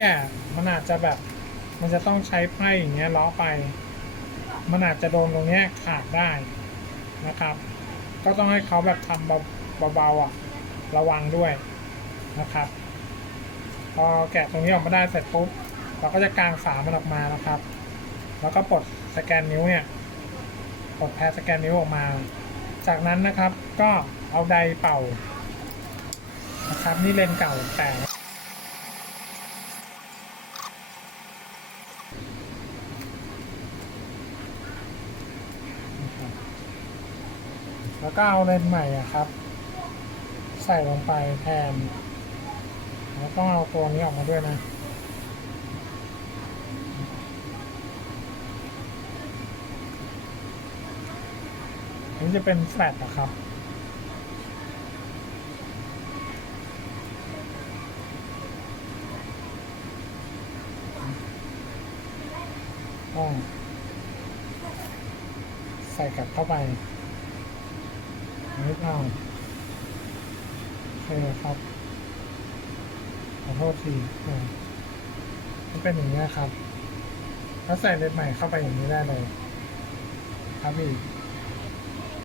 แก่มันอาจจะแบบ มันจะต้องใช้ไพ่อย่างเงี้ยล้อไป มันอาจจะโดนตรงเนี้ยขาดได้นะครับ ก็ต้องให้เขาแบบทำเบาๆอะ ระวังด้วยนะครับ พอแกะตรงนี้ออกมาได้เสร็จปุ๊บเราก็จะกางฝามันออกมานะครับ แล้วก็ปลดสแกนนิ้วเนี่ยปลดแพรสแกนนิ้วออกมา จากนั้นนะครับก็เอาไดร์เป่านะครับนี่เลนเก่าแต่ แล้วก็เอาเลนส์ใหม่อะครับ ใส่ลงไปแทน แล้วต้องเอาตัวนี้ออกมาด้วยนะอันนี้จะเป็นแฟลตนะครับต้องใส่กลับเข้าไป นิดเอาโอเคครับ ขอโทษทีมันเป็นอย่างนี้ครับ ถ้าใส่เลนใหม่เข้าไปอย่างนี้ได้เลย ครับอีก